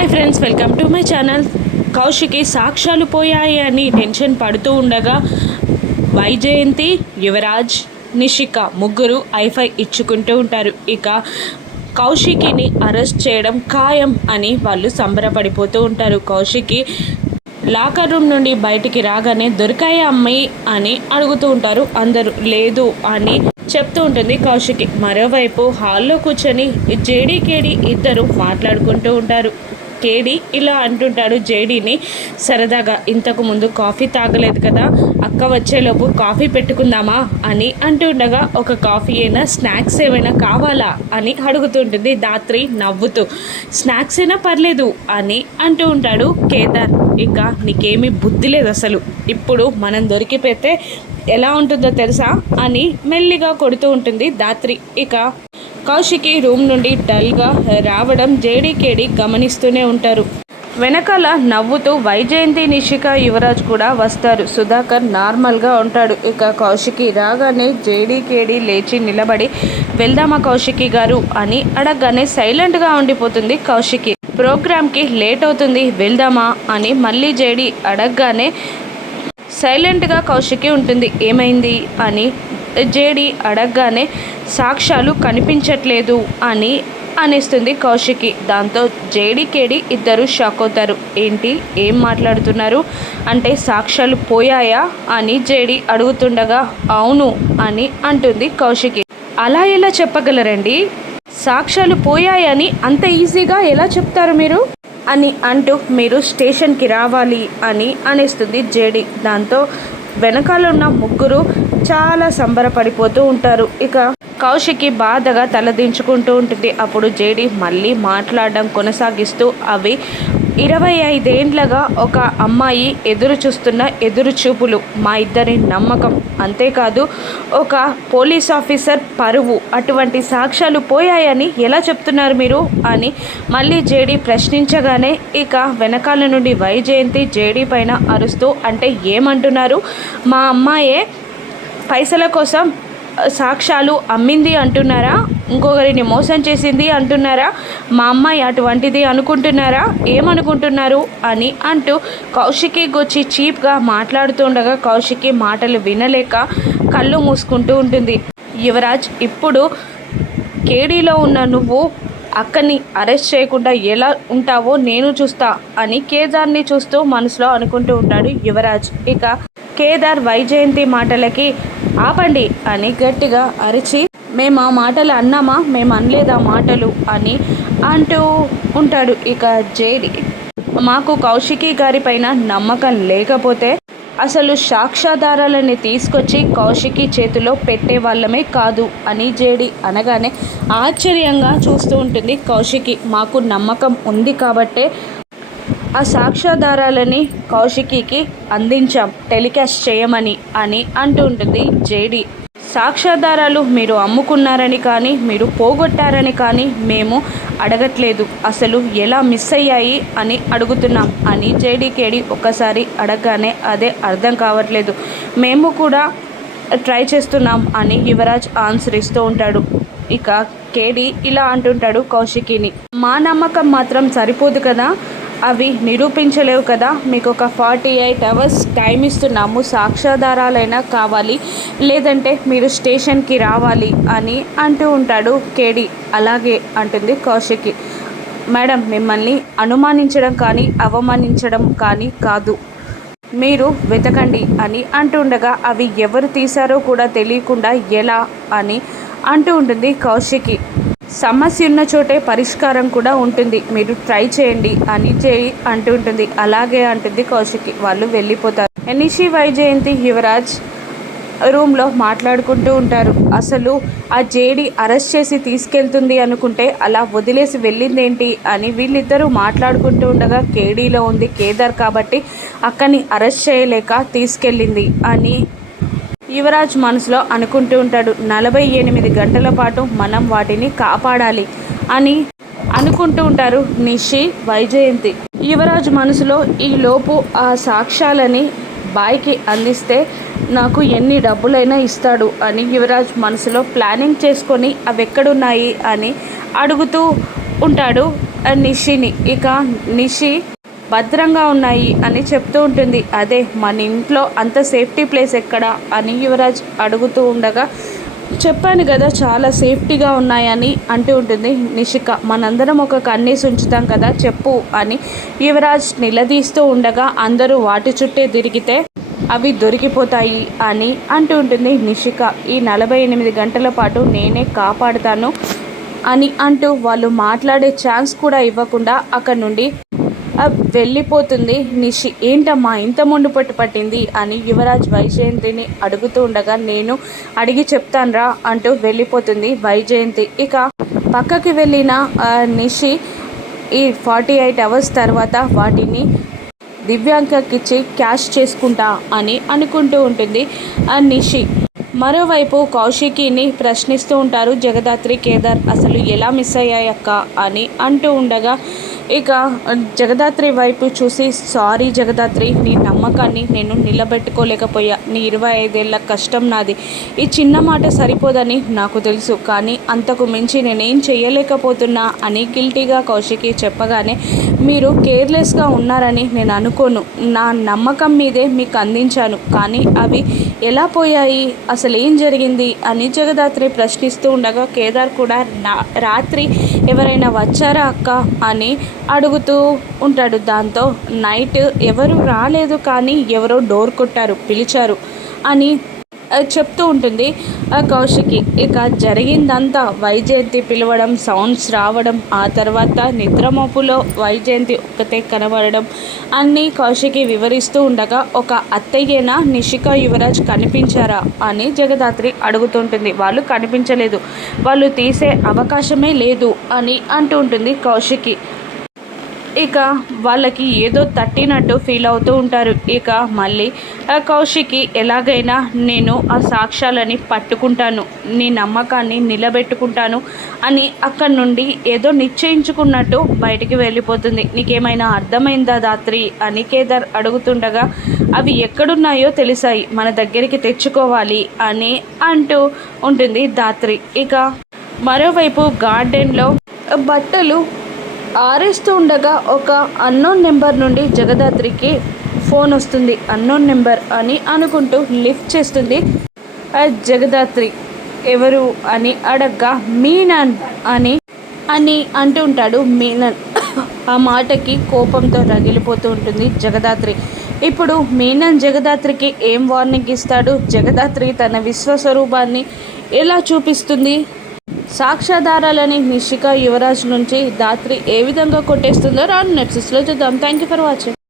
Hi friends, welcome to my channel. Kaushiki సాక్ష్యాలు పోయాయి అని టెన్షన్ పడుతూ ఉండగా వైజయంతి, యువరాజ్, నిషిక ముగ్గురు ఐఫై ఇచ్చుకుంటూ ఉంటారు. ఇక కౌశికిని అరెస్ట్ చేయడం ఖాయం అని వాళ్ళు సంబరపడిపోతూ ఉంటారు. కౌశికి లాకర్ రూమ్ నుండి బయటికి రాగానే దొరికాయా అమ్మాయి అని అడుగుతూ ఉంటారు. అందరూ లేదు అని చెప్తూ ఉంటుంది కౌశికి. మరోవైపు హాల్లో కూర్చొని జేడీ కేడీ ఇద్దరు మాట్లాడుకుంటూ ఉంటారు. కేడీ ఇలా అంటుంటాడు జేడీని సరదాగా, ఇంతకు ముందు కాఫీ తాగలేదు కదా, అక్క వచ్చేలోపు కాఫీ పెట్టుకుందామా అని అంటుండగా, ఒక కాఫీ అయినా స్నాక్స్ ఏమైనా కావాలా అని అడుగుతుంటుంది ధాత్రి నవ్వుతూ. స్నాక్స్ అయినా పర్లేదు అని అంటూ ఉంటాడు కేదార్. ఇక నీకేమీ బుద్ధి లేదు అసలు, ఇప్పుడు మనం దొరికిపోతే ఎలా ఉంటుందో తెలుసా అని మెల్లిగా కొడుతూ ఉంటుంది ధాత్రి. ఇక కౌశికి రూమ్ నుండి డల్గా రావడం జేడీ కేడీ గమనిస్తూనే ఉంటారు. వెనకాల నవ్వుతూ వైజయంతి, నిషిక, యువరాజ్ కూడా వస్తారు. సుధాకర్ నార్మల్గా ఉంటాడు. ఇక కౌశికి రాగానే జేడీ కేడీ లేచి నిలబడి వెళ్దామా కౌశికి గారు అని అడగగానే సైలెంట్గా ఉండిపోతుంది కౌశికి. ప్రోగ్రామ్కి లేట్ అవుతుంది వెళ్దామా అని మళ్ళీ జేడీ అడగగానే సైలెంట్గా కౌశికి ఉంటుంది. ఏమైంది అని జేడీ అడగగానే సాక్ష్యాలు కనిపించట్లేదు అని అనేస్తుంది కౌశికి. దాంతో జేడీ కేడీ ఇద్దరు షాక్ అవుతారు. ఏంటి, ఏం మాట్లాడుతున్నారు అంటే సాక్ష్యాలు పోయాయా అని జేడీ అడుగుతుండగా అవును అని అంటుంది కౌశికి. అలా ఎలా చెప్పగలరండి, సాక్ష్యాలు పోయాయని అంత ఈజీగా ఎలా చెప్తారు మీరు అని అంటూ మీరు స్టేషన్కి రావాలి అని అనేస్తుంది జేడీ. దాంతో వెనకాల ఉన్న ముగ్గురు చాలా సంబరపడిపోతూ ఉంటారు. ఇక కౌశికి బాధగా తలదించుకుంటూ ఉంటుంది. అప్పుడు జేడీ మళ్ళీ మాట్లాడడం కొనసాగిస్తూ, అవి 25 ఏండ్లగా ఒక అమ్మాయి ఎదురు చూస్తున్న ఎదురు చూపులు, మా ఇద్దరి నమ్మకం, అంతేకాదు ఒక పోలీస్ ఆఫీసర్ పరువు, అటువంటి సాక్ష్యాలు పోయాయని ఎలా చెప్తున్నారు మీరు అని మళ్ళీ జేడీ ప్రశ్నించగానే ఇక వెనకాల నుండి వైజయంతి జేడీ పైన అరుస్తూ, అంటే ఏమంటున్నారు, మా అమ్మాయే పైసల కోసం సాక్ష్యాలు అమ్మింది అంటున్నారా, ఇంకొకరిని మోసం చేసింది అంటున్నారా, మా అమ్మాయి అటువంటిది అనుకుంటున్నారా, ఏమనుకుంటున్నారు అని అంటూ కౌశికి గుచ్చి చీప్గా మాట్లాడుతుండగా కౌశికి మాటలు వినలేక కళ్ళు మూసుకుంటూ ఉంటుంది. యువరాజ్, ఇప్పుడు కేడీలో ఉన్న నువ్వు అక్కని అరెస్ట్ చేయకుండా ఎలా ఉంటావో నేను చూస్తా అని కేదార్ని చూస్తూ మనసులో అనుకుంటూ ఉంటాడు యువరాజ్. ఇక కేదార్ వైజయంతి మాటలకి ఆపండి అని గట్టిగా అరిచి, మేము ఆ మాటలు అన్నామా, మేము అనలేదా మాటలు అని అంటూ ఉంటాడు. ఇక జేడీ, మాకు కౌశికి గారి పైన నమ్మకం లేకపోతే అసలు సాక్ష్యాధారాలని తీసుకొచ్చి కౌశికి చేతిలో పెట్టే వాళ్ళమే కాదు అని జేడీ అనగానే ఆశ్చర్యంగా చూస్తూ ఉంటుంది కౌశికి. మాకు నమ్మకం ఉంది కాబట్టే ఆ సాక్ష్యాధారాలని కౌశికికి అందించాం, టెలికాస్ట్ చేయమని అని అంటూ ఉంటుంది జేడీ. సాక్ష్యాధారాలు మీరు అమ్ముకున్నారని కానీ మీరు పోగొట్టారని కానీ మేము అడగట్లేదు, అసలు ఎలా మిస్ అయ్యాయి అని అడుగుతున్నాం అని జేడీ కేడీ ఒక్కసారి అడగగానే అదే అర్థం కావట్లేదు, మేము కూడా ట్రై చేస్తున్నాం అని యువరాజ్ ఆన్సర్ ఇస్తూ ఉంటాడు. ఇక కేడీ ఇలా అంటుంటాడు కౌశికిని, మా నమ్మకం మాత్రం సరిపోదు కదా, అవి నిరూపించలేవు కదా, మీకు ఒక 48 అవర్స్ టైం ఇస్తున్నాము, సాక్ష్యాధారాలైనా కావాలి, లేదంటే మీరు స్టేషన్కి రావాలి అని అంటూ ఉంటాడు కేడీ. అలాగే అంటుంది కౌశికి. మేడం, మిమ్మల్ని అనుమానించడం కానీ అవమానించడం కానీ కాదు, మీరు వెతకండి అని అంటుండగా అవి ఎవరు తీశారో కూడా తెలియకుండా ఎలా అని అంటూ ఉంటుంది కౌశికి. సమస్య ఉన్న చోటే పరిష్కారం కూడా ఉంటుంది, మీరు ట్రై చేయండి అని జేడీ అంటూ ఉంటుంది. అలాగే అంటుంది కౌశికి. వాళ్ళు వెళ్ళిపోతారు. నిషి, వైజయంతి, యువరాజ్ రూమ్లో మాట్లాడుకుంటూ ఉంటారు. అసలు ఆ జేడీ అరెస్ట్ చేసి తీసుకెళ్తుంది అనుకుంటే అలా వదిలేసి వెళ్ళిందేంటి అని వీళ్ళిద్దరూ మాట్లాడుకుంటూ ఉండగా, కేడీలో ఉంది కేదార్ కాబట్టి అక్కని అరెస్ట్ చేయలేక తీసుకెళ్ళింది అని యువరాజ్ మనసులో అనుకుంటూ ఉంటాడు. 48 గంటల పాటు మనం వాటిని కాపాడాలి అని అనుకుంటూ ఉంటారు నిషి, వైజయంతి. యువరాజ్ మనసులో ఈ లోపు ఆ సాక్ష్యాలని బాయ్కి అందిస్తే నాకు ఎన్ని డబ్బులైనా ఇస్తాడు అని యువరాజ్ మనసులో ప్లానింగ్ చేసుకొని అవి ఎక్కడున్నాయి అని అడుగుతూ ఉంటాడు నిషిని. ఇక నిషి భద్రంగా ఉన్నాయి అని చెప్తూ ఉంటుంది. అదే మన ఇంట్లో అంత సేఫ్టీ ప్లేస్ ఎక్కడ అని యువరాజ్ అడుగుతూ ఉండగా, చెప్పాను కదా చాలా సేఫ్టీగా ఉన్నాయని అంటూ ఉంటుంది నిషిక. మనందరం ఒక కన్నేసి ఉంచుతాం కదా చెప్పు అని యువరాజ్ నిలదీస్తూ ఉండగా, అందరూ వాటి చుట్టే తిరిగితే అవి దొరికిపోతాయి అని అంటూ ఉంటుంది నిషిక. ఈ 48 గంటల పాటు నేనే కాపాడుతాను అని అంటూ వాళ్ళు మాట్లాడే ఛాన్స్ కూడా ఇవ్వకుండా అక్కడి నుండి వెళ్ళిపోతుంది నిషి. ఏంటమ్మా ఇంత మొండు పట్టింది అని యువరాజ్ వైజయంతిని అడుగుతూ ఉండగా, నేను అడిగి చెప్తాన్రా అంటూ వెళ్ళిపోతుంది వైజయంతి. ఇక పక్కకి వెళ్ళిన నిషి ఈ 48 అవర్స్ తర్వాత వాటిని దివ్యాంకకిచ్చి క్యాష్ చేసుకుంటా అని అనుకుంటూ ఉంటుంది నిషి. మరోవైపు కౌశికిని ప్రశ్నిస్తూ ఉంటారు జగదాత్రి, కేదార్ అసలు ఎలా మిస్ అయ్యాయక్క అని అంటూ ఉండగా, ఇక జగదాత్రి వైపు చూసి, సారీ జగదాత్రి, నీ నమ్మకాన్ని నేను నిలబెట్టుకోలేకపోయా. నీ 25 ఏళ్ళ కష్టం నాది. ఈ చిన్న మాట సరిపోదని నాకు తెలుసు, కానీ అంతకు మించి నేనేం చేయలేకపోతున్నా అని గిల్టీగా కౌశికి చెప్పగానే, మీరు కేర్లెస్గా ఉన్నారని నేను అనుకోను. నా నమ్మకం మీదే మీకు అందించాను, కానీ అవి ఎలా పోయాయి, అసలు ఏం జరిగింది అని జగదాత్రి ప్రశ్నిస్తూ ఉండగా, కేదార్ కూడా రాత్రి ఎవరైనా వచ్చారా అక్క అని అడుగుతూ ఉంటాడు. దాంతో నైట్ ఎవరు రాలేదు, కానీ ఎవరో డోర్ కొట్టారు, పిలిచారు అని చెప్తూ ఉంటుంది కౌశికి. ఇక జరిగిందంతా వైజయంతి పిలవడం, సౌండ్స్ రావడం, ఆ తర్వాత నిద్రమోపులో వైజయంతి ఒక్కతే కనబడడం అన్నీ కౌశికి వివరిస్తూ ఉండగా, ఒక అత్తయ్యేనా నిషిక యువరాజ్ కనిపించారా అని జగదాత్రి అడుగుతుంటుంది. వాళ్ళు కనిపించలేదు, వాళ్ళు తీసే అవకాశమే లేదు అని అంటూ ఉంటుంది కౌశికి. ఇక వాళ్ళకి ఏదో తట్టినట్టు ఫీల్ అవుతూ ఉంటారు. ఇక మళ్ళీ కౌశికి ఎలాగైనా నేను ఆ సాక్ష్యాలని పట్టుకుంటాను, నీ నమ్మకాన్ని నిలబెట్టుకుంటాను అని అక్కడి నుండి ఏదో నిశ్చయించుకున్నట్టు బయటికి వెళ్ళిపోతుంది. నీకేమైనా అర్థమైందా దాత్రి అని కేదార్ అడుగుతుండగా, అవి ఎక్కడున్నాయో తెలిసాయి, మన దగ్గరికి తెచ్చుకోవాలి అని అంటూ ఉంటుంది దాత్రి. ఇక మరోవైపు గార్డెన్లో బట్టలు ఆరేస్తూ ఉండగా ఒక అన్నోన్ నెంబర్ నుండి జగదాత్రికి ఫోన్ వస్తుంది. అన్నోన్ నెంబర్ అని అనుకుంటూ లిఫ్ట్ చేస్తుంది జగదాత్రి. ఎవరు అని అడగ్గా, మీనన్ అని అని అంటూ ఉంటాడు మీనన్. ఆ మాటకి కోపంతో రగిలిపోతూ ఉంటుంది జగదాత్రి. ఇప్పుడు మీనన్ జగదాత్రికి ఏం వార్నింగ్ ఇస్తాడు, జగదాత్రి తన విశ్వస్వరూపాన్ని ఎలా చూపిస్తుంది, సాక్ష్యాధారాలని నిషిక యువరాజ్ నుంచి దాత్రి ఏ విధంగా కొట్టేస్తుందో రాను నెట్సెస్లో చూద్దాం. Thank you for watching.